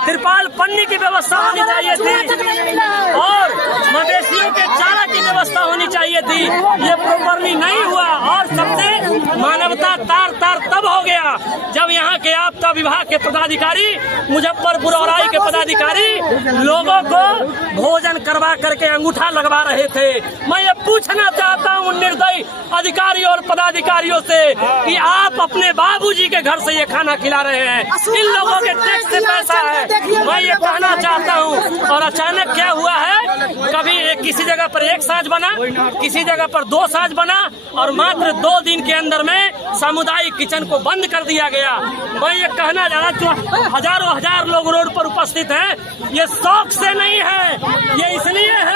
तिरपाल पन्नी की व्यवस्था होनी चाहिए थी और मवेशियों के चारा की व्यवस्था होनी चाहिए थी। ये प्रॉपरली नहीं हुआ और सबसे मानवता तार तार तब हो गया जब यहाँ के आपदा विभाग के पदाधिकारी, मुजफ्फरपुर औराई के पदाधिकारी लोगों को भोजन करवा करके अंगूठा लगवा रहे थे। मैं ये पूछना चाहता हूँ निर्दयी अधिकारियों और पदाधिकारियों से कि आप अपने बाबूजी के घर से ये खाना खिला रहे हैं, इन लोगों के टैक्स से पैसा है। मैं ये कहना चाहता हूँ और अचानक क्या हुआ है, कभी किसी जगह पर एक साँझ बना, किसी जगह पर 2 साँझ बना और मात्र 2 दिन के अंदर में सामुदायिक किचन को बंद कर दिया गया। मैं ये कहना चाह रहा हूँ, हजारों हजार लोग रोड पर उपस्थित हैं, ये शौक से नहीं है, ये इसलिए है